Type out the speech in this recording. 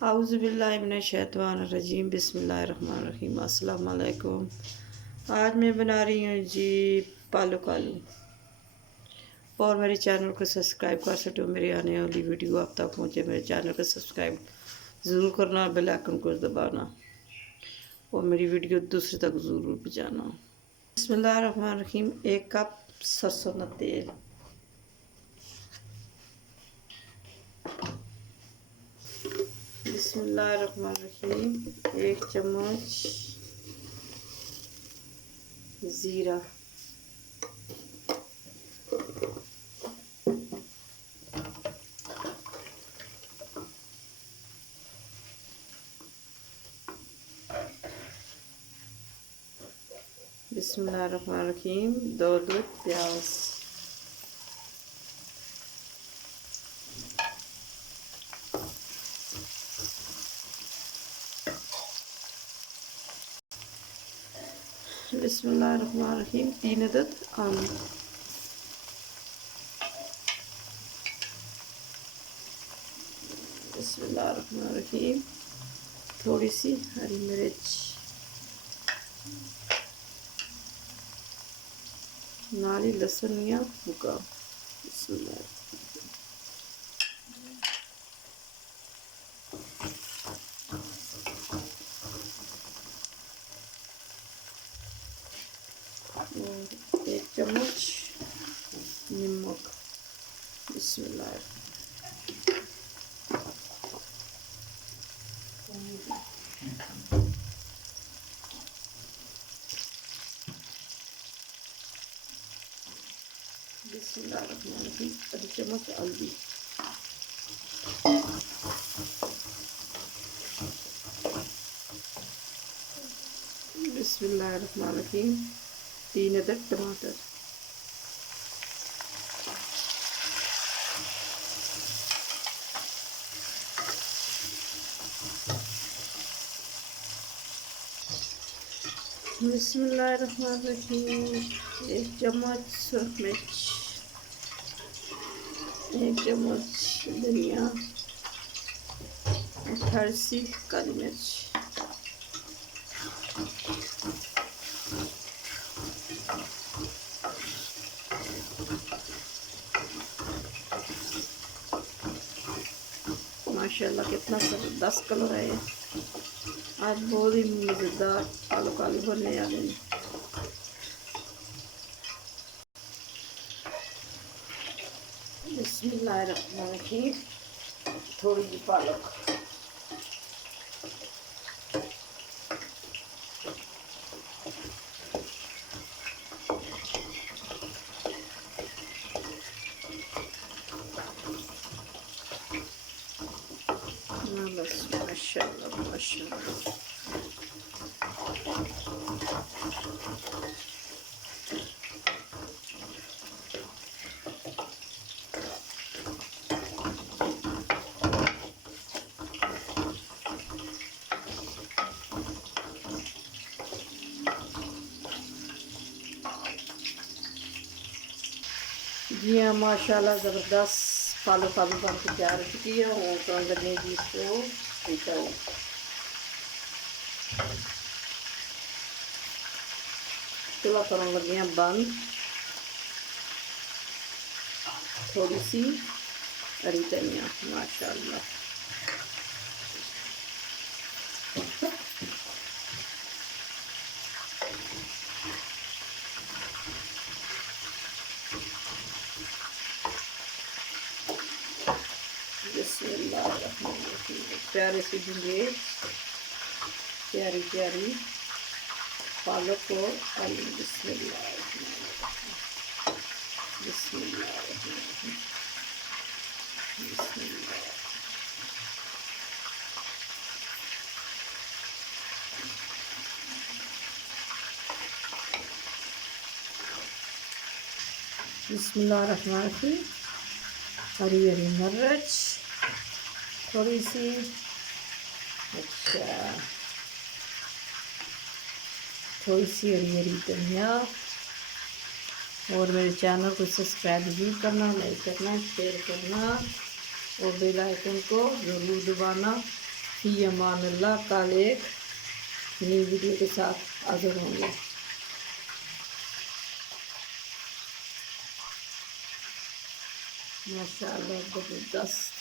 आउज़ुबिल्लाहिमिनश्शैतानिर्रजीम बिस्मिल्लाहिर्रहमानिर्रहीम अस्सलाम वालेकुम। आज मैं बना रही हूँ जी पालक आलू। और मेरे चैनल को सब्सक्राइब कर सकते हो। मेरी आने वाली वीडियो आप तक पहुँचे मेरे चैनल को सब्सक्राइब ज़रूर करना और बेल आइकन को दबाना और मेरी वीडियो दूसरे तक ज़रूर पहुँचाना। बिस्मिल्लाहिर्रहमानिर्रहीम। 1 कप सरसों का तेल, बिस्मिल्लाहिर्रहमानिर्रहीम। 1 चम्मच ज़ीरा, बिस्मिल्लाहिर्रहमानिर्रहीम। 2 प्याज, बिस्मिल्लाहिर्रहमानिर्रहीम। 3 आलू, बिस्मिल्लाहिर्रहमानिर्रहीम। थोड़ी सी हरी मिर्च, नाली लहसुन या भुका, बिस्मिल्लाह। और 1 चम्मच नमक, बिस्मिल्लाह। बिस्मिल्लाहिर्रहमानिर्रहीम। आधी चम्मच हल्दी, बिस्मिल्लाहिर्रहमानिर्रहीम। 3 टमाटर, बिस्मिल्लाहिर्रहमानिर्रहीम। 1 चम्मच सुरख मिर्च, 1 चम्मच धनिया, 18 सी काली मिर्च, माशाल्लाह कितना ज़बरदस्त कलर है। आज बहुत ही मज़ेदार पालक आलू बनने वाले हैं। बिस्मिल्लाहिर्रहमानिर्रहीम। थोड़ी सी पालक, बस माशाल्लाह माशाल्लाह। जी हाँ, माशाल्लाह ज़बरदस्त पालक आलू बन के तैयार हो चुकी है। और तो लगे जी इसको पिटाओ। चूल्हा करने लगे हैं बंद। थोड़ी सी हरी धनिया, माशाल्लाह। बिस्मिल्लाहिर्रहमानिर्रहीम। प्यारे से झींगे, प्यारी प्यारी पालक और आलू, बिस्मिल्लाहिर्रहमानिर्रहीम। बिस्मिल्लाहिर्रहमानिर्रहीम। बिस्मिल्लाह। बिस्मिल्लाहिर्रहमानिर्रहीम। हरी हरी मिर्च थोड़ी सी, अच्छा, थोड़ी सी हरी हरी धनिया। और मेरे चैनल को सब्सक्राइब ज़रूर करना, लाइक करना, शेयर करना और बेल आइकन को ज़रूर दबाना फी अमान अल्लाह। कल एक नई वीडियो के साथ हाजिर होंगे। माशाअल्लाह ज़बरदस्त।